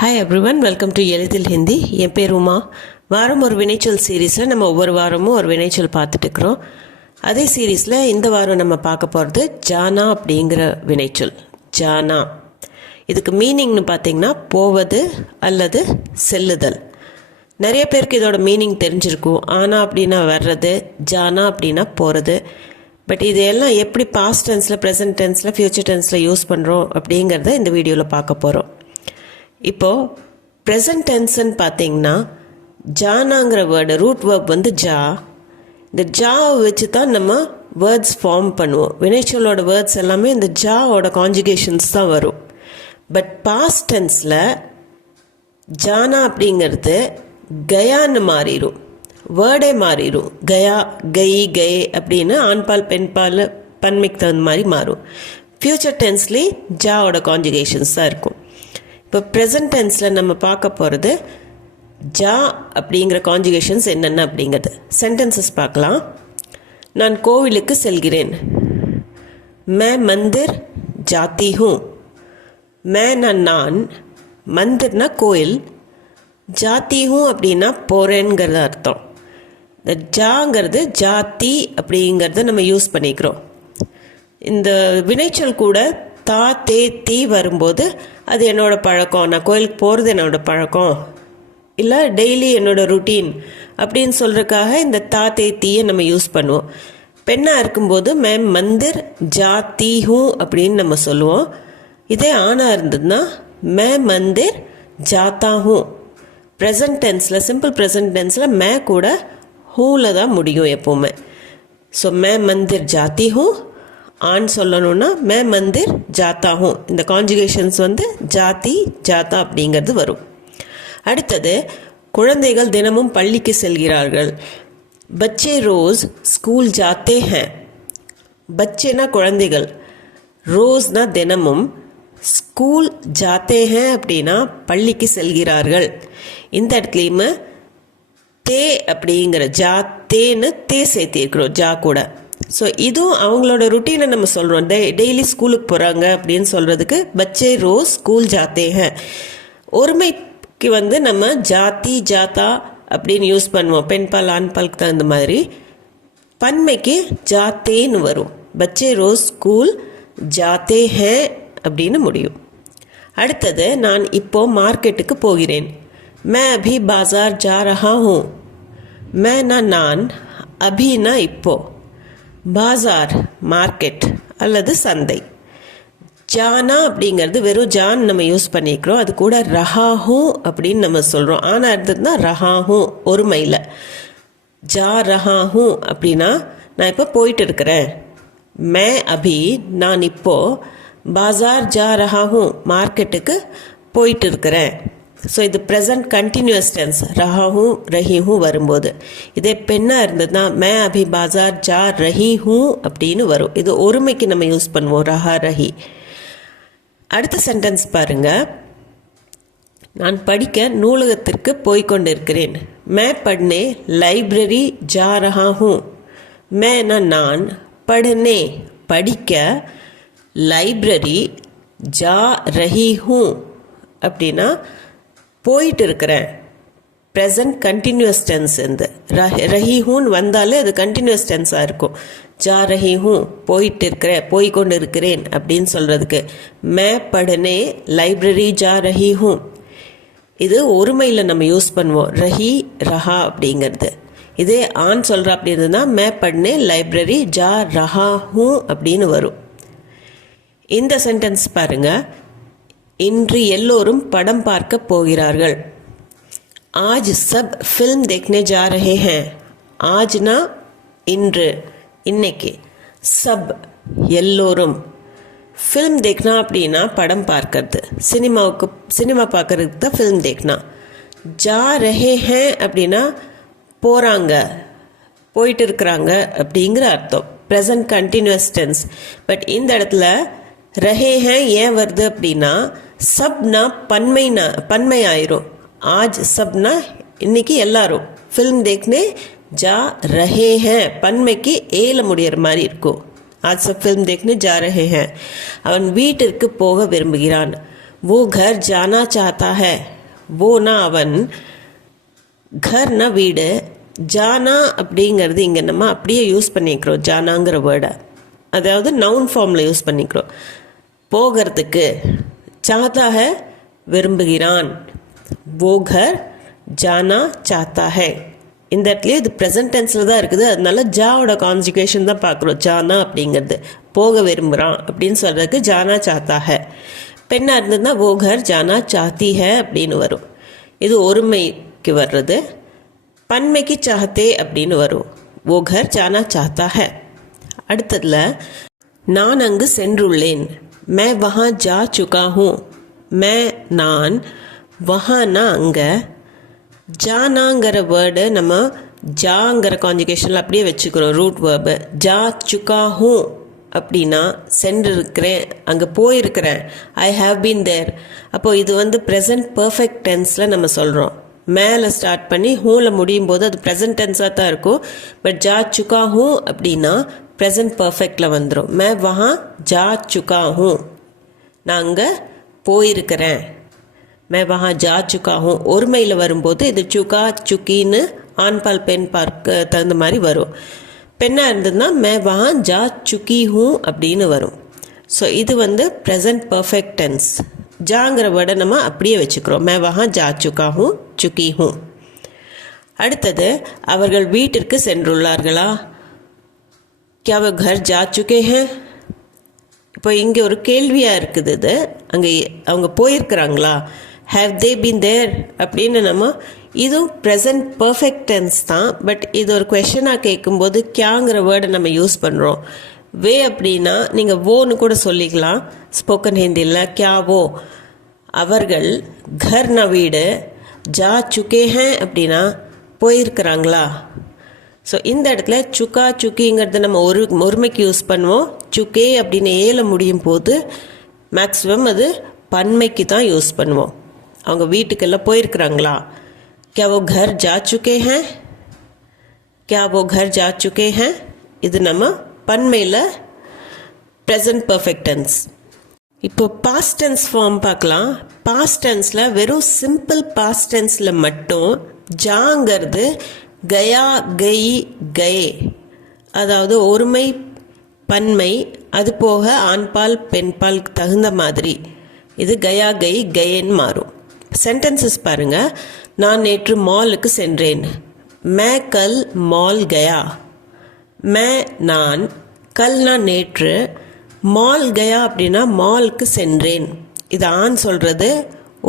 Hi everyone, welcome to எளிதில் ஹிந்தி. என் பேர் உமா. வாரம் ஒரு வினைச்சொல் சீரீஸில் நம்ம ஒவ்வொரு வாரமும் ஒரு வினைச்சொல் பார்த்துட்டு இருக்கிறோம். அதே சீரீஸில் இந்த வாரம் நம்ம பார்க்க போகிறது ஜானா அப்படிங்கிற வினைச்சொல். ஜானா, இதுக்கு மீனிங்னு பார்த்தீங்கன்னா போவது அல்லது செல்லுதல். நிறைய பேருக்கு இதோட மீனிங் தெரிஞ்சிருக்கும். ஆனா அப்படின்னா வர்றது, ஜானா அப்படின்னா போகிறது. பட் இது எல்லாம் எப்படி பாஸ்ட் டென்ஸில், ப்ரெசன்ட் டென்ஸில், ஃப்யூச்சர் டென்ஸில் யூஸ் பண்ணுறோம் அப்படிங்கிறத இந்த வீடியோவில் பார்க்க போகிறோம். இப்போது ப்ரெசன்ட் டென்ஸ்ன்னு பார்த்தீங்கன்னா ஜானாங்கிற வேர்டு, ரூட் வேர்ப் வந்து ஜா. இந்த ஜாவை வச்சு தான் நம்ம வேர்ட்ஸ் ஃபார்ம் பண்ணுவோம். வினைச்சொல்லோட வேர்ட்ஸ் எல்லாமே இந்த ஜாவோட கான்ஜுகேஷன்ஸ் தான் வரும். பட் பாஸ்ட் டென்ஸில் ஜானா அப்படிங்கிறது கயான்னு மாறிடும், வேர்டே மாறிடும். கயா, கை, கை அப்படின்னு ஆண்பால் பெண்பால் பன்மைக்கு தகுந்த மாதிரி மாறும். ஃப்யூச்சர் டென்ஸ்லேயே ஜாவோட கான்ஜுகேஷன்ஸ் தான் இருக்கும். இப்போ ப்ரெசன்ட் டென்ஸில் நம்ம பார்க்க போகிறது ஜா அப்படிங்கிற கான்ஜுகேஷன்ஸ் என்னென்ன அப்படிங்கிறது. சென்டென்சஸ் பார்க்கலாம். நான் கோவிலுக்கு செல்கிறேன். மே மந்திர் ஜாத்தி ஹூ. மேனா நான், மந்திர்னா கோயில், ஜாத்தி ஹூ அப்படின்னா போகிறேங்கிறது அர்த்தம். இந்த ஜாங்கிறது ஜாத்தி அப்படிங்கிறத நம்ம யூஸ் பண்ணிக்கிறோம். இந்த வினைச்சொல் கூட தா, தே, தீ வரும்போது அது என்னோட பழக்கம், நான் கோயிலுக்கு போகிறது என்னோட பழக்கம், இல்லை டெய்லி என்னோட ருட்டீன் அப்படின்னு சொல்கிறதுக்காக இந்த தா, தே, தீயை நம்ம யூஸ் பண்ணுவோம். பெண்ணாக இருக்கும்போது மே மந்திர் ஜாத்தி ஹூ அப்படின்னு நம்ம சொல்லுவோம். இதே ஆணாக இருந்ததுன்னா மே மந்திர் ஜாத்தா ஹூ. ப்ரெசன்ட் டென்ஸில், சிம்பிள் ப்ரெசன்ட் டென்ஸில் மே கூட ஹூவில் தான் முடியும் எப்போவுமே. ஸோ மே மந்திர் ஜாத்தி ஹூ. ஆண் சொல்லணும்னா மே மந்திர் ஜாத்தா ஹூ. இந்த கான்ஜுகேஷன்ஸ் வந்து ஜாத்தி, ஜாத்தா அப்படிங்கிறது வரும். அடுத்தது, குழந்தைகள் தினமும் பள்ளிக்கு செல்கிறார்கள். பச்சே ரோஸ் ஸ்கூல் ஜாத்தே ஹேன். பச்சேனா குழந்தைகள், ரோஸ்னா தினமும், ஸ்கூல் ஜாத்தே ஹேன் அப்படின்னா பள்ளிக்கு செல்கிறார்கள். இந்த இடத்துலையுமே தே அப்படிங்கிற ஜாத்தேன்னு தே சேர்த்திருக்கிறோம் ஜா கூட. ஸோ இதுவும் அவங்களோட ருட்டீனை நம்ம சொல்கிறோம். டெய்லி ஸ்கூலுக்கு போகிறாங்க அப்படின்னு சொல்கிறதுக்கு பச்சே ரோஸ் ஸ்கூல் ஜாத்தே ஹேன். ஒருமைக்கு வந்து நம்ம ஜாத்தி, ஜாத்தா அப்படின்னு யூஸ் பண்ணுவோம், பெண்பால் ஆண்பாலுக்கு தகுந்த மாதிரி. பன்மைக்கு ஜாத்தேன்னு வரும். பச்சே ரோஸ் ஸ்கூல் ஜாத்தே ஹேன் அப்படின்னு முடியும். அடுத்தது, நான் இப்போ மார்க்கெட்டுக்கு போகிறேன். மே அபி பாசார் ஜா ரஹா ஹூ. மேனா நான், அபினா இப்போ, பாசார் மார்க்கெட் அல்லது சந்தை. ஜானா அப்படிங்கிறது வெறும் ஜான் நம்ம யூஸ் பண்ணிக்கிறோம். அது கூட ரஹாஹூ அப்படின்னு நம்ம சொல்கிறோம். ஆனால் இருந்ததுன்னா ரஹாஹூ ஒருமையில். ஜா ரஹாஹூ அப்படின்னா நான் இப்போ போயிட்டு இருக்கிறேன். மே அபி நான் இப்போது, பாசார் ஜா ரஹாஹூ மார்க்கெட்டுக்கு போயிட்டு இருக்கிறேன். ஸோ இது present continuous tense, ரஹாஹூ Rahi who வரும்போது. இதே பெண்ணாக இருந்ததுன்னா மே அபி பாசார் ஜா ரஹி ஹூ அப்படின்னு வரும். இது ஒருமைக்கு நம்ம யூஸ் பண்ணுவோம், ரஹா ரஹி. அடுத்த சென்டென்ஸ் பாருங்க. நான் படிக்க நூலகத்திற்கு போய்கொண்டிருக்கிறேன். மே பட்னே லைப்ரரி ஜா ரஹா ஹூ. மேனா நான், பட்னே படிக்க, லைப்ரரி ஜா ரஹி ஹூ அப்படின்னா போயிட்டு இருக்கிறேன். Present continuous tense. இந்த ரஹி ஹூன்னு வந்தாலே அது கண்டினியூஸ் டென்ஸாக இருக்கும். ஜா ரஹி ஹூ போயிட்டு இருக்கிறேன், போய்கொண்டு இருக்கிறேன் அப்படின்னு சொல்கிறதுக்கு. மே படனே லைப்ரரி ஜா ரஹி ஹூ. இது ஒருமையில் நம்ம யூஸ் பண்ணுவோம், ரஹி ரஹா அப்படிங்கிறது. இதே ஆண் சொல்கிற அப்படி இருந்ததுன்னா மே படனே லைப்ரரி ஜா ரஹா ஹூ அப்படின்னு வரும். இந்த சென்டென்ஸ் பாருங்கள். இன்று எல்லோரும் படம் பார்க்க போகிறார்கள். ஆஜ் சப் ஃபில்ம் தேக்னே ஜா ரஹே ஹேன். ஆஜ்னா இன்று, இன்னைக்கு. சப் எல்லோரும். ஃபில்ம் தேக்னா அப்படின்னா படம் பார்க்கறது, சினிமா பார்க்கறதுக்கு தான் ஃபில்ம் தேக்னா. ஜா ரஹே ஹேன் அப்படின்னா போகிறாங்க, போயிட்டு இருக்கிறாங்க அப்படிங்கிற அர்த்தம். Present continuous tense. பட் இந்த இடத்துல ரஹே ஹேன் ஏன் வருது அப்படின்னா சப்னா பன்மை ஆயிரும். ஆஜ் சப்னா இன்னைக்கு எல்லாரும். ஃபில்ம் தேக்னே ஜா ரஹே ஹேன் பன்மைக்கு ஏல முடியற மாதிரி இருக்கும். ஆஜ் சப் ஃபில்ம் தேக்னே ஜா ரஹே ஹேன். அவன் வீட்டிற்கு போக விரும்புகிறான். वो घर जाना चाहता है. வோனா அவன், கர்னா வீடு, ஜானா அப்படிங்கிறது இங்கே நம்ம அப்படியே யூஸ் பண்ணிக்கிறோம். ஜானாங்கிற வேர்டை அதாவது நவுன் ஃபார்மில் யூஸ் பண்ணிக்கிறோம். போகிறதுக்கு, சாத்தாக விரும்புகிறான். वो घर जाना चाहता है. இந்த இடத்துலையே இது ப்ரெசன்ட் டென்ஸில் தான் இருக்குது. அதனால ஜாவோட கான்ஜுகேஷன் தான் பார்க்குறோம். ஜானா அப்படிங்கிறது போக விரும்புகிறான் அப்படின்னு சொல்கிறதுக்கு ஜானா சாத்தா ஹை. பெண்ணாக இருந்ததுன்னா वो घर जाना चाहती है அப்படின்னு வரும். இது ஒருமைக்கு வர்றது. பன்மைக்கு சாहते அப்படின்னு வரும். वो घर जाना चाहता है. அடுத்ததில் நான் அங்கு சென்றுள்ளேன். मैं वहाँ जा चुका हूँ. मैं நான், வஹானா அங்கே, ஜானாங்கிற வேர்டு நம்ம ஜாங்கிற கான்ஜுகேஷனில் அப்படியே வச்சுக்கிறோம். ரூட் வேர்பு ஜா சுக்கா ஹூ அப்படின்னா சென்றிருக்கிறேன், அங்கே போயிருக்கிறேன். I have been there. அப்போது இது வந்து ப்ரெசன்ட் பர்ஃபெக்ட் டென்ஸில் நம்ம சொல்கிறோம். மேலே ஸ்டார்ட் பண்ணி ஹூவில் முடியும் போது அது ப்ரெசன்ட் டென்ஸாக தான் இருக்கும். பட் ஜா சுக்கா ஹூ அப்படின்னா ப்ரெசன்ட் பர்ஃபெக்டில் வந்துடும். மே வஹா ஜா சுக்கா ஹூ, நான் அங்கே போயிருக்கிறேன். மே வஹா ஜா சுக்கா ஹூ. ஒருமையில் வரும்போது இது சுக்கா சுக்கின்னு ஆண்பால் பெண் பார்க்க தகுந்த மாதிரி வரும். பெண்ணாக இருந்ததுன்னா மே வஹா ஜா சுக்கி ஹூ அப்படின்னு வரும். ஸோ இது வந்து ப்ரெசன்ட் பர்ஃபெக்ட் டென்ஸ். ஜாங்கிற வேர்டை நம்ம அப்படியே வச்சுக்கிறோம். மே வஹா ஜா சுக்கா ஹூ சுக்கி ஹூ. அடுத்தது அவர்கள் வீட்டிற்கு சென்றுள்ளார்களா? क्या वो घर जा चुके हैं? இப்போ இங்கே ஒரு கேள்வியாக இருக்குது. இது அங்கே அவங்க போயிருக்கிறாங்களா? ஹேவ் தே பீன் தேர் அப்படின்னு நம்ம இதுவும் ப்ரெசன்ட் பர்ஃபெக்ட் டென்ஸ் தான். பட் இது ஒரு கொஷனாக கேட்கும்போது கியாங்கிற வேர்டை நம்ம யூஸ் பண்ணுறோம். வே அப்படின்னா நீங்கள் வோன்னு கூட சொல்லிக்கலாம். ஸ்போக்கன் ஹிந்தியில் கியா வோ. அவர்கள், கர்னா வீடு, ஜா சுக்கே ஹேன் அப்படின்னா போயிருக்கிறாங்களா. ஸோ இந்த இடத்துல சுக்கா சுக்கிங்கிறத நம்ம ஒருமைக்கு யூஸ் பண்ணுவோம். சுக்கே அப்படின்னு ஏல முடியும் போது மேக்ஸிமம் அது பன்மைக்கு தான் யூஸ் பண்ணுவோம். அவங்க வீட்டுக்கெல்லாம் போயிருக்கிறாங்களா? क्या वो घर जा चुके हैं? क्या वो घर जा चुके हैं? இது நம்ம பன்மையில் ப்ரெசன்ட் பர்ஃபெக்ட் டென்ஸ். இப்போ பாஸ்ட் டென்ஸ் ஃபார்ம் பார்க்கலாம். பாஸ்ட் டென்ஸில் வெறும் சிம்பிள் பாஸ்ட் டென்ஸில் மட்டும் ஜாங்கிறது கயா கை கயே, அதாவது ஒருமை பன்மை, அது போக ஆண்பால் பெண்பால் தகுந்த மாதிரி இது கயா கை கயேன்னு மாறும். சென்டென்சஸ் பாருங்கள். நான் நேற்று மாலுக்கு சென்றேன். மே கல் மால் கயா. மே நான், கல்னா நேற்று, மால் கயா அப்படின்னா மாலுக்கு சென்றேன். இது ஆண் சொல்கிறது.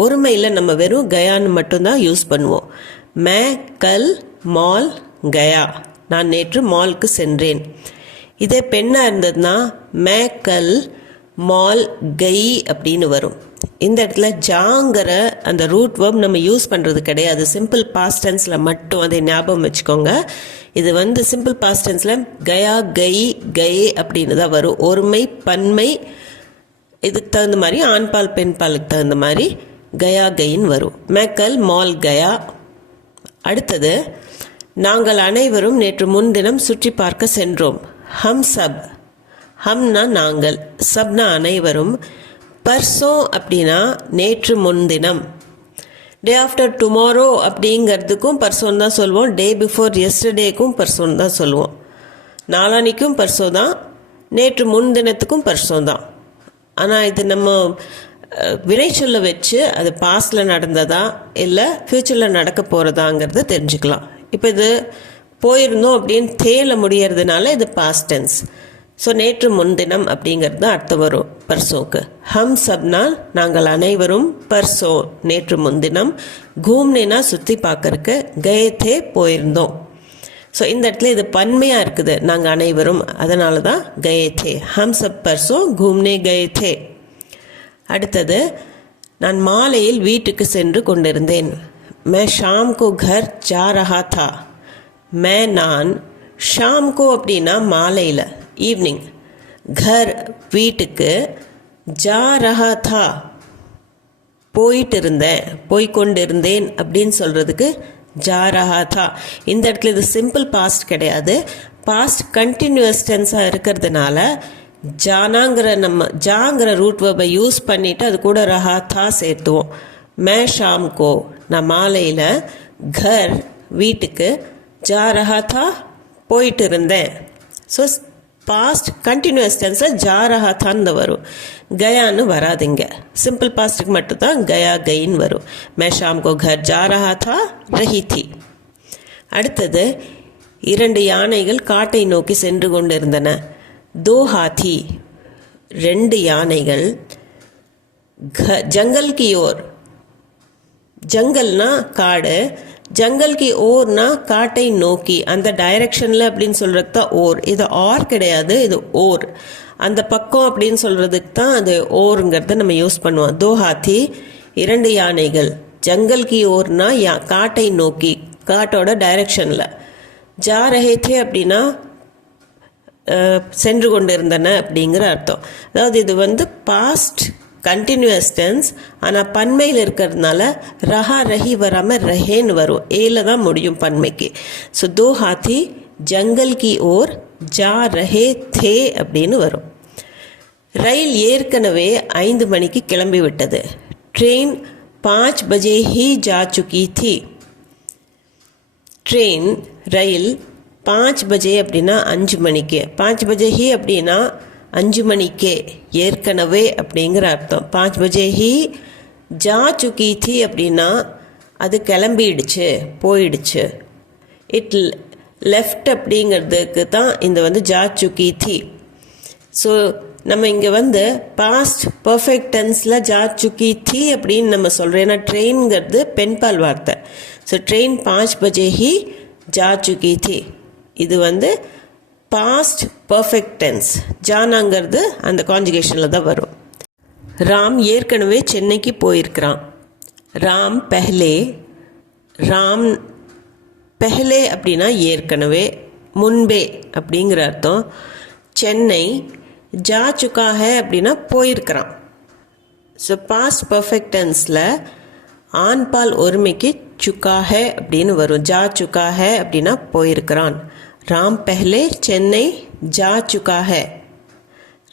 ஒருமையில் நம்ம வெறும் கயான்னு மட்டும்தான் யூஸ் பண்ணுவோம். மே கல் மால் கயா, நான் நேற்று மாலுக்கு சென்றேன். இதே பெண்ணாக இருந்ததுன்னா மே கல் மால் கை அப்படின்னு வரும். இந்த இடத்துல ஜாங்கிற அந்த ரூட் வேர்ப் நம்ம யூஸ் பண்ணுறது கிடையாது. சிம்பிள் பாஸ்ட் டென்ஸில் மட்டும் அதை ஞாபகம் வச்சுக்கோங்க. இது வந்து சிம்பிள் பாஸ்ட் டென்ஸில் கயா கை கயே அப்படின்னு தான் வரும். ஒருமை பன்மை இதுக்கு தகுந்த மாதிரி ஆண்பால் பெண்பாலுக்கு தகுந்த மாதிரி கயா கைன்னு வரும். மேக்கல் மால் கயா. அடுத்தது நாங்கள் அனைவரும் நேற்று முன்தினம் சுற்றி பார்க்க சென்றோம். ஹம் சப். ஹம்னா நாங்கள், சப்னா அனைவரும். பர்சோ அப்படின்னா நேற்று முன்தினம். டே ஆஃப்டர் டுமாரோ அப்படிங்கிறதுக்கும் பர்சோன் தான் சொல்லுவோம். டே பிஃபோர் எஸ்டர்டேக்கும் பர்சோன் தான் சொல்லுவோம். நாளானிக்கும் பர்சோ தான், நேற்று முன்தினத்துக்கும் பர்சோ தான். ஆனால் இது நம்ம வினைச்சொல்ல வச்சு அது பாஸ்டில் நடந்ததா இல்லை ஃப்யூச்சரில் நடக்க போகிறதாங்கிறத தெரிஞ்சுக்கலாம். இப்போ இது போயிருந்தோம் அப்படின்னு தேல முடியறதுனால இது பாஸ்ட் டென்ஸ். ஸோ நேற்று முன்தினம் அப்படிங்கிறது தான் அர்த்தம் வரும் பர்சோக்கு. ஹம் சப்னா நாங்கள் அனைவரும், பர்சோ நேற்று முன்தினம், கூம்னேனா சுற்றி பார்க்கறக்கு, கயத்தே போயிருந்தோம். ஸோ இந்த இடத்துல இது பன்மையாக இருக்குது, நாங்கள் அனைவரும், அதனால தான் கயத்தே. ஹம் சப் பர்சோ கூம்னே கயத்தே. அடுத்தது நான் மாலையில் வீட்டுக்கு சென்று கொண்டிருந்தேன். மே ஷாம் கோ கர் ஜா ரஹா தா. மே நான், ஷாம் கோ அப்படின்னா மாலையில், ஈவினிங், கர் வீட்டுக்கு, ஜா ரஹா தா போயிட்டு இருந்தேன், போய்கொண்டிருந்தேன் அப்படின்னு சொல்கிறதுக்கு ஜா ரஹா தா. இந்த இடத்துல இது சிம்பிள் பாஸ்ட் கிடையாது. பாஸ்ட் கண்டினியூஸ் டென்ஸாக இருக்கிறதுனால ஜானாங்கிற ஜாங்கிற ரூட் வேர்பை யூஸ் பண்ணிவிட்டு அது கூட ரஹா தா சேர்த்துவோம். மே ஷாம் கோ, நான் மாலையில், கர் வீட்டுக்கு, ஜா ரஹா தா போயிட்டு இருந்தேன். ஸோ பாஸ்ட் கண்டினியூஸ் டென்ஸில் ஜா ரஹா தான்னு வரும், கயான்னு வராதுங்க. சிம்பிள் பாஸ்ட்டுக்கு மட்டும்தான் கயா கயின்னு வரும். மே ஷாம் கோ கர் ஜா ரஹா தா ரஹி தி. அடுத்தது 2 யானைகள் காட்டை நோக்கி சென்று கொண்டிருந்தன. दो हाथी 2 யானைகள், ஜங்கல் கி ஓர், ஜங்கல்னா காடு, ஜங்கல் கி ஓர்னா காட்டை நோக்கி, அந்த டைரக்ஷனில் அப்படின்னு சொல்கிறதுக்கு தான் ஓர். இது ஆர் கிடையாது, இது ஓர், அந்த பக்கம் அப்படின்னு சொல்கிறதுக்கு தான் அது ஓருங்கிறத நம்ம யூஸ் பண்ணுவோம். தோ ஹாத்தி 2 யானைகள், ஜங்கல் கி ஓர்னா காட்டை நோக்கி, காட்டோட டைரக்ஷனில். ஜா ரஹே தே அப்படின்னா சென்று கொண்டிருந்தன அப்படிங்கிற அர்த்தம். அதாவது இது பாஸ்ட் கண்டினியூஸ் டென்ஸ், ஆனால் பன்மையில் இருக்கிறதுனால ரஹா ரஹி வராமல் ரஹேன்னு வரும், ஏல தான் முடியும் பன்மைக்கு. ஸோ தோ ஹாத்தி ஜங்கல் கி ஓர் ஜா ரஹே தே அப்படின்னு வரும். ரயில் ஏற்கனவே 5 மணிக்கு கிளம்பி விட்டது. ட்ரெயின் 5 பஜே he Jha Sukki the. Train ரயில் 5 பஜே அப்படின்னா 5 மணிக்கு, 5 பஜே ஹி அப்படின்னா 5 மணிக்கே, ஏற்கனவே அப்படிங்கிற அர்த்தம். 5 பஜே ஹி ஜா சுக்கி தி அப்படின்னா அது கிளம்பிடுச்சு, போயிடுச்சு. இட் லெஃப்ட் அப்படிங்கிறதுக்கு தான் இந்த ஜா சுக்கி தி. ஸோ நம்ம இங்கே பாஸ்ட் பர்ஃபெக்ட் டென்ஸில் ஜா சுக்கி தி அப்படின்னு நம்ம சொல்கிறோம். ஏன்னா ட்ரெயின்ங்கிறது பெண்பால் வார்த்தை. ஸோ ட்ரெயின் 5 பஜே ஹி ஜா சுக்கி தி. இது பாஸ்ட் பர்ஃபெக்ட் டென்ஸ். ஜானாங்கிறது அந்த கான்ஜுகேஷனில் தான் வரும். ராம் ஏற்கனவே சென்னைக்கு போயிருக்கிறான். ராம் பெஹ்லே, ராம் பெஹ்லே அப்படின்னா ஏற்கனவே, முன்பே அப்படிங்கிற அர்த்தம். சென்னை ஜா சுக்கா ஹே அப்படின்னா போயிருக்கிறான். ஸோ பாஸ்ட் பர்ஃபெக்ட் டென்ஸில் ஆண்பால் ஒருமைக்கு சுக்கா ஹே அப்படின்னு வரும். ஜா சுக்கா ஹே அப்படின்னா போயிருக்கிறான். राम पहले चेन्नई जा चुका है.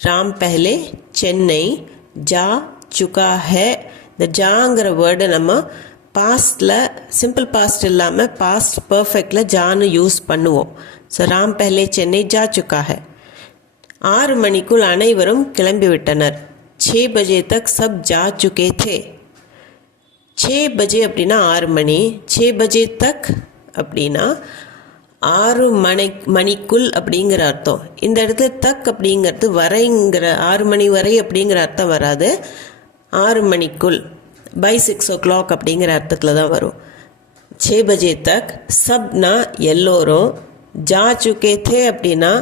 राम पहले चेन्नई जा चुका है. இந்த ஜாங்கிற வேர்டை நம்ம பாஸ்டில் சிம்பிள் பாஸ்ட் இல்லாமல் பாஸ்ட் பர்ஃபெக்டில் ஜான்னு யூஸ் பண்ணுவோம். ஸோ ராம் பெஹ்லே சென்னை ஜா சுக்கா ஹை. 6 மணிக்குள் அனைவரும் கிளம்பிவிட்டனர். 6 பஜே தக் சப் ஜா சுகே தே. 6 பஜே அப்படின்னா 6 மணி, 6 பஜே தக் அப்படின்னா 6 மணிக்குள் அப்படிங்கிற அர்த்தம். இந்த இடத்துல தக் அப்படிங்கிறது வரைங்கிற 6 மணி வரை அப்படிங்கிற அர்த்தம் வராது. 6 மணிக்குள் பை 6 o'clock அப்படிங்கிற அர்த்தத்தில் தான் வரும். 6 பஜே தக் சப்னா எல்லோரும், ஜா சுக்கே தே அப்படின்னா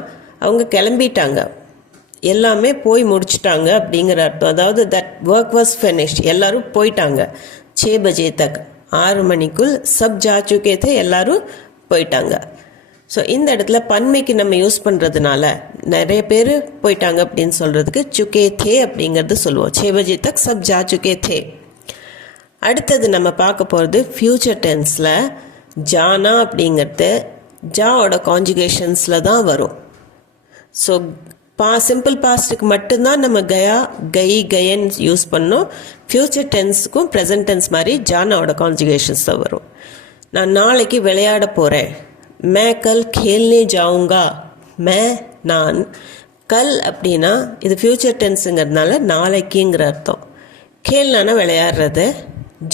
அவங்க கிளம்பிட்டாங்க, எல்லாமே போய் முடிச்சிட்டாங்க அப்படிங்கிற அர்த்தம். அதாவது தட் ஒர்க் வாஸ் ஃபினிஷ்ட், எல்லாரும் போயிட்டாங்க. 6 பஜே தக் 6 மணிக்குள், சப் ஜா சுக்கே தே எல்லாரும் போயிட்டாங்க. ஸோ இந்த இடத்துல பன்மைக்கு நம்ம யூஸ் பண்ணுறதுனால நிறைய பேர் போயிட்டாங்க அப்படின்னு சொல்கிறதுக்கு சுக்கே தே அப்படிங்கிறது சொல்லுவோம். 6 பஜே தக் சப் ஜா சுக்கே தே. அடுத்தது நம்ம பார்க்க போகிறது ஃப்யூச்சர் டென்ஸில் ஜானா அப்படிங்கிறது ஜாவோட கான்ஜுகேஷன்ஸில் தான் வரும். ஸோ சிம்பிள் பாஸ்ட்டுக்கு மட்டும்தான் நம்ம கயா கை கயன் யூஸ் பண்ணோம். ஃப்யூச்சர் டென்ஸுக்கும் ப்ரெசன்ட் டென்ஸ் மாதிரி ஜானாவோட கான்ஜுகேஷன்ஸ் தான் வரும். நான் நாளைக்கு விளையாட போகிறேன். மே கல் கேல்னே ஜாவுங்கா. மே நான், கல் அப்படின்னா இது ஃப்யூச்சர் டென்ஸுங்கிறதுனால நாளைக்குங்கிற அர்த்தம். கேல்னானா விளையாடுறது,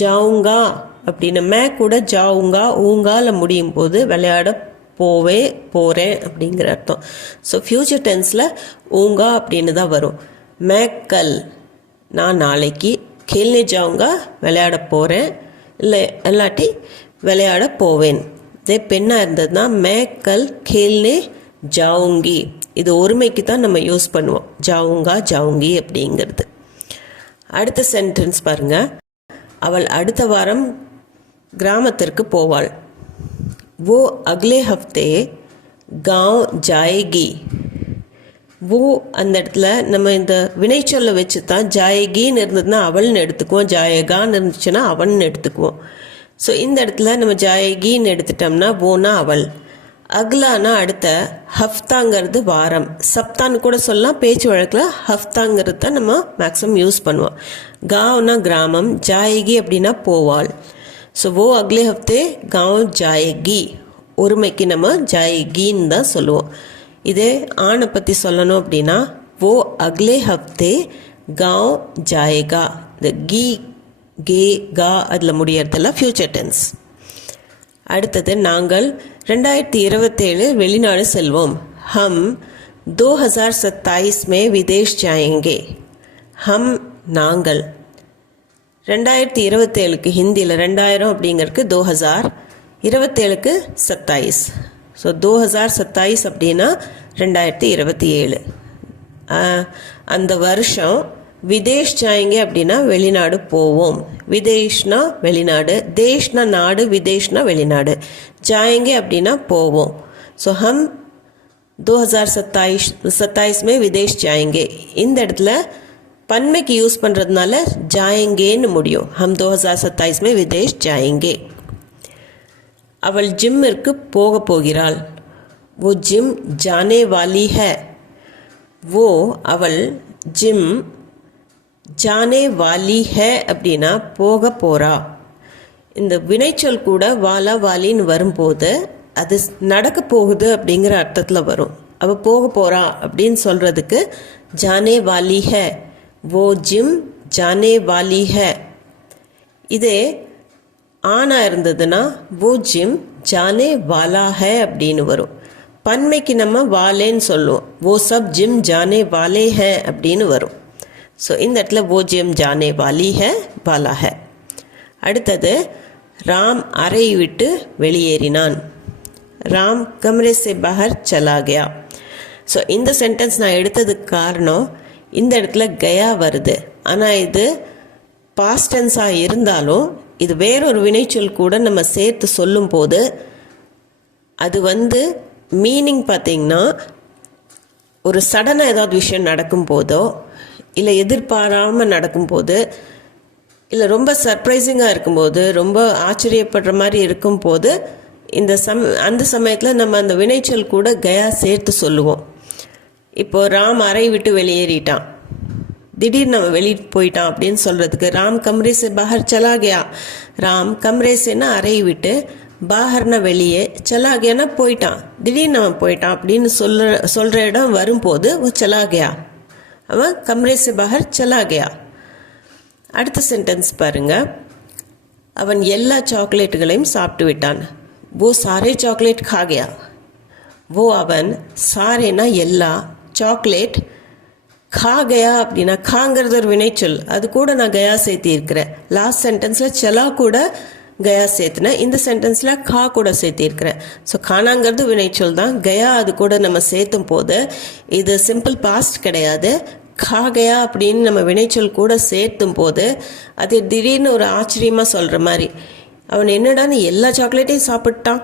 ஜாவுங்கா அப்படின்னு மே கூட ஜாவுங்கா ஊங்கால முடியும் போது விளையாட போகிறேன் அப்படிங்கிற அர்த்தம். ஸோ ஃப்யூச்சர் டென்ஸில் ஊங்கா அப்படின்னு தான் வரும். மே கல் நான் நாளைக்கு, கேல்னே ஜாவுங்கா விளையாட போகிறேன், இல்லாட்டி விளையாட போவேன். இதே பெண்ணாக இருந்ததுன்னா மே கல் கேல்னே ஜாவுங்கி. இது ஒருமைக்கு தான் நம்ம யூஸ் பண்ணுவோம், ஜாவுங்கா ஜாவுங்கி அப்படிங்கிறது. அடுத்த சென்டென்ஸ் பாருங்க. அவள் அடுத்த வாரம் கிராமத்திற்கு போவாள். वो अगले हफ्ते गांव जाएगी. वो அந்த இடத்துல நம்ம இந்த வினைச்சொல்லை வச்சு தான் ஜாயகின்னு இருந்ததுன்னா அவள்னு எடுத்துக்குவோம், ஜாயகான்னு இருந்துச்சுன்னா அவன்னு எடுத்துக்குவோம். ஸோ இந்த இடத்துல நம்ம ஜாயகின்னு எடுத்துட்டோம்னா ஓனா அவள், அக்லானா அடுத்த, ஹஃப்தாங்கிறது வாரம், சப்தான்னு கூட சொல்லலாம். பேச்சு வழக்கில் ஹஃப்தாங்கிறது தான் நம்ம மேக்ஸிமம் யூஸ் பண்ணுவோம். காவ்னா கிராமம், ஜாயகி அப்படின்னா போவாள். ஸோ ஓ அக்லே ஹஃப்தே காவ் ஜாயகி, ஒருமைக்கு நம்ம ஜாயகின்னு தான் சொல்லுவோம். இதே ஆணை பற்றி சொல்லணும் அப்படின்னா ஓ அக்லே ஹஃப்தே காவ் ஜாயகா. இந்த கீ கே கா அதில் முடியறதெல்லாம் ஃபியூச்சர் டென்ஸ். அடுத்தது நாங்கள் 2027 வெளிநாடு செல்வோம். ஹம் 2027 में विदेश जाएंगे. ஹம் நாங்கள். 2027க்கு ஹிந்தியில் 2000 அப்படிங்கிறதுக்கு 2000, 27க்கு 27. ஸோ 2027 அப்படின்னா 2027. அந்த வருஷம் விதேஷ் ஜாயங்க அப்படின்னா வெளிநாடு போவோம். விதேஷ்னா வெளிநாடு, தேஷ்னா நாடு, விதேஷ்னா வெளிநாடு, ஜாயங்க அப்படின்னா போவோம். ஸோ ஹம் 2027 में விதேஷ் ஜாயங்கே. இந்த இடத்துல பன்மைக்கு யூஸ் பண்ணுறதுனால ஜாயங்கேன்னு முடியும். ஹம் 2027 में விதேஷ் ஜாயங்கே. அவள் ஜிம்மிற்கு போக போகிறாள். वो जिम जाने वाली है. वो அவள் ஜிம் ஜானே வாலி ஹே அப்படின்னா போக போகிறா. இந்த வினைச்சொல் கூட வாலா வாலின்னு வரும்போது அது நடக்க போகுது அப்படிங்கிற அர்த்தத்தில் வரும். அவள் போக போகிறா அப்படின்னு சொல்கிறதுக்கு ஜானே வாலி ஹே, ஓ ஜிம் ஜானே வாலி ஹே. இதே ஆனா இருந்ததுன்னா ஓ ஜிம் ஜானே வாலா ஹே அப்படின்னு வரும். பன்மைக்கு நம்ம வாலேன்னு சொல்லுவோம். ஓ சப் ஜிம் ஜானே வாலே ஹே அப்படின்னு வரும். ஸோ இந்த இடத்துல वो जिम जाने वाली है वाला है. அடுத்தது ராம் அறை விட்டு வெளியேறினான். ராம் கமரே से बाहर चला गया. ஸோ இந்த சென்டென்ஸ் நான் எடுத்ததுக்கு காரணம் இந்த இடத்துல கயா வருது. ஆனால் இது பாஸ்ட் டென்ஸாக இருந்தாலும் இது வேறொரு வினைச்சொல் கூட நம்ம சேர்த்து சொல்லும்போது அது மீனிங் பார்த்திங்கன்னா ஒரு சடனாக ஏதாவது விஷயம் நடக்கும்போதோ இல்லை எதிர்பாராமல் நடக்கும்போது இல்லை ரொம்ப சர்ப்ரைசிங்காக இருக்கும்போது ரொம்ப ஆச்சரியப்படுற மாதிரி இருக்கும்போது அந்த சமயத்தில் நம்ம அந்த வினைச்சொல் கூட கயா சேர்த்து சொல்லுவோம். இப்போது ராம் அறை விட்டு வெளியேறிட்டான், திடீர்னு நம்ம வெளியே போயிட்டான் அப்படின்னு சொல்கிறதுக்கு ராம் கம்ரே से बाहर चला गया. ராம் கம்ரே सेना அறை விட்டு, பாஹர்னா வெளியே, चला गयाனா போயிட்டான், திடீர்னு நம்ம போயிட்டான் அப்படின்னு சொல்கிற இடம் வரும்போது वो चला गया, அவன் கம்ரே से बाहर चला गया. அடுத்த சென்டென்ஸ் பாருங்க. அவன் எல்லா சாக்லேட்டுகளையும் சாப்பிட்டு விட்டான். वो सारे चॉकलेट खा गया. वो அவன் சாரேனா எல்லா, சாக்லேட், खा गया அப்படின்னா खाங்கிறது ஒரு வினைச்சொல், அது கூட நான் கயா சேர்த்தி இருக்கிறேன். லாஸ்ட் சென்டென்ஸில் செலா கூட கயா சேர்த்துனேன், இந்த சென்டென்ஸில் கா கூட சேர்த்திருக்கிறேன். ஸோ கானாங்கிறது வினைச்சொல் தான், கயா அது கூட நம்ம சேர்த்தும் போது இது சிம்பிள் பாஸ்ட் கிடையாது. கா கயா அப்படின்னு நம்ம வினைச்சொல் கூட சேர்த்தும் போது அது திடீர்னு ஒரு ஆச்சரியமாக சொல்கிற மாதிரி, அவன் என்னடான்னு எல்லா சாக்லேட்டையும் சாப்பிட்டான்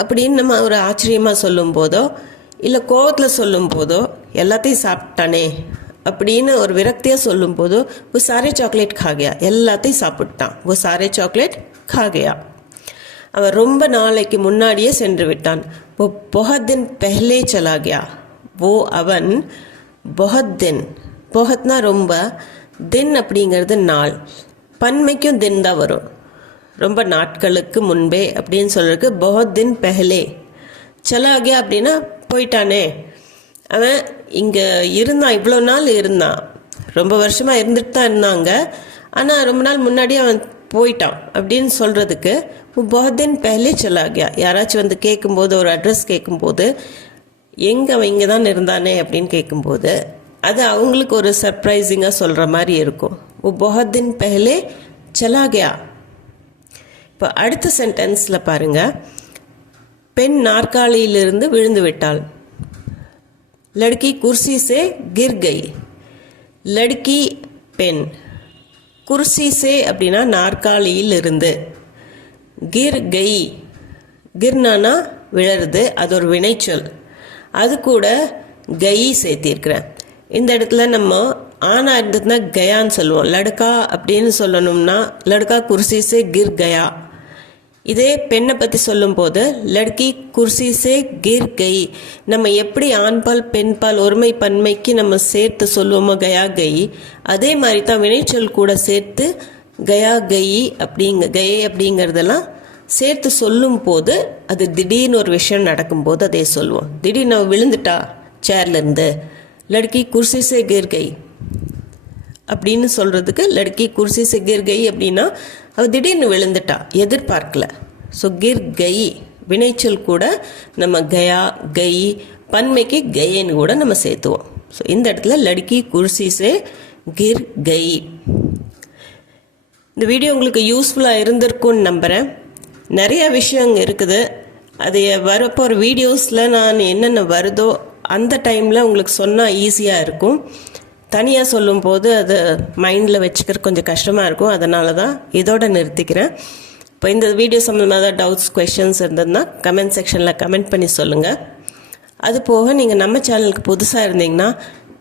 அப்படின்னு நம்ம ஒரு ஆச்சரியமாக சொல்லும் போதோ இல்லை கோவத்தில் சொல்லும் போதோ எல்லாத்தையும் சாப்பிட்டானே அப்படின்னு ஒரு விரக்தியாக சொல்லும் போதோ वो सारे चॉकलेट खा गया, எல்லாத்தையும் சாப்பிட்டான், वो सारे चॉकलेट खा गया. அவன் ரொம்ப நாளைக்கு முன்னாடியே சென்று விட்டான். वो बहुत दिन पहले चला गया. वो அவன் बहुत दिन, போகத்னா ரொம்ப, தின் அப்படிங்கிறது நாள், பன்மைக்கும் தின் தான் வரும். ரொம்ப நாட்களுக்கு முன்பே அப்படின்னு சொல்கிறதுக்கு बहुत दिन पहले. चला गया அப்படின்னா போயிட்டானே, அவன் இங்கே இருந்தான், இவ்வளோ நாள் இருந்தான், ரொம்ப வருஷமாக இருந்துட்டு தான் இருந்தாங்க, ஆனால் ரொம்ப நாள் முன்னாடி அவன் போயிட்டான் அப்படின்னு சொல்கிறதுக்கு बहुत दिन पहले चला गया. யாராச்சும் கேட்கும்போது, ஒரு அட்ரஸ் கேட்கும்போது எங்கே அவன் இங்கே தான் இருந்தானே அப்படின்னு கேட்கும்போது அது அவங்களுக்கு ஒரு சர்ப்ரைசிங்காக சொல்கிற மாதிரி இருக்கும். बहुत दिन पहले चला गया. இப்போ அடுத்த சென்டென்ஸில் பாருங்கள். பெண் நாற்காலியிலிருந்து விழுந்து விட்டாள். लड़की कुर्सी से गिर गई. लड़की பெண், குர்சி சே அப்படின்னா நாற்காலியிலிருந்து, கிர் கை, கிர்னானா விழருது, அது ஒரு வினைச்சொல், அது கூட கை சேர்த்திருக்கிறேன். இந்த இடத்துல நம்ம ஆனா இருந்ததுன்னா கயான்னு சொல்லுவோம். லடுக்கா அப்படின்னு சொல்லணும்னா லடுக்கா குர்சி சே கிர் கயா. இதே பெண்ணை பற்றி சொல்லும்போது லட்கி குர்சி சே கிர் கை. நம்ம எப்படி ஆண்பால் பெண்பால் ஒருமை பன்மைக்கு நம்ம சேர்த்து சொல்லுவோமோ கயா கை, அதே மாதிரி தான் வினைச்சொல் கூட சேர்த்து கயா கை கயை அப்படிங்கிறதெல்லாம் சேர்த்து சொல்லும் போது அது திடீர்னு ஒரு விஷயம் நடக்கும்போது அதே சொல்லுவோம். திடீர்னு நம்ம விழுந்துட்டா சேர்லேருந்து, லட்கி குர்சி சே கிர் கை அப்படின்னு சொல்கிறதுக்கு லட்கி குர்சி சே கிர் கை அப்படின்னா அவள் திடீர்னு விழுந்துட்டா, எதிர்பார்க்கல. ஸோ கிர் கை வினைச்சொல் கூட நம்ம கயா கை, பன்மைக்கு கயேன்னு கூட நம்ம சேர்த்துவோம். ஸோ இந்த இடத்துல லட்கி குர்சி சே கிர் கை. இந்த வீடியோ உங்களுக்கு யூஸ்ஃபுல்லாக இருந்திருக்கும்னு நம்புகிறேன். நிறைய விஷயம் அங்கே இருக்குது. அது வரப்போ ஒரு வீடியோஸில் நான் என்னென்ன வருதோ அந்த டைமில் உங்களுக்கு சொன்னால் ஈஸியாக இருக்கும். தனியாக சொல்லும்போது அது மைண்டில் வச்சுக்கிற கொஞ்சம் கஷ்டமாக இருக்கும். அதனால தான் இதோட நிறுத்திக்கிறேன். இப்போ இந்த வீடியோ சம்மந்தமாக ஏதாவது டவுட்ஸ் கொஷின்ஸ் இருந்ததுன்னா கமெண்ட் செக்ஷனில் கமெண்ட் பண்ணி சொல்லுங்கள். அது போக நீங்கள் நம்ம சேனலுக்கு புதுசாக இருந்தீங்கன்னா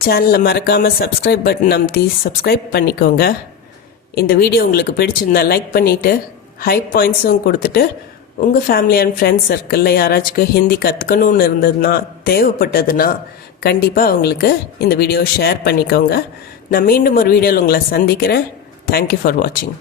சேனலை மறக்காமல் சப்ஸ்கிரைப் பட்டன் அமுத்தி சப்ஸ்கிரைப் பண்ணிக்கோங்க. இந்த வீடியோ உங்களுக்கு பிடிச்சிருந்தா லைக் பண்ணிவிட்டு ஹை பாயிண்ட்ஸும் கொடுத்துட்டு உங்கள் ஃபேமிலி அண்ட் ஃப்ரெண்ட்ஸ் சர்க்கிளில் யாராச்சும் ஹிந்தி கற்றுக்கணுன்னு இருந்ததுன்னா தேவைப்பட்டதுன்னா கண்டிப்பாக அவங்களுக்கு இந்த வீடியோ ஷேர் பண்ணிக்கோங்க. நான் மீண்டும் ஒரு வீடியோவில் உங்களை சந்திக்கிறேன். தேங்க்யூ ஃபார் வாட்சிங்.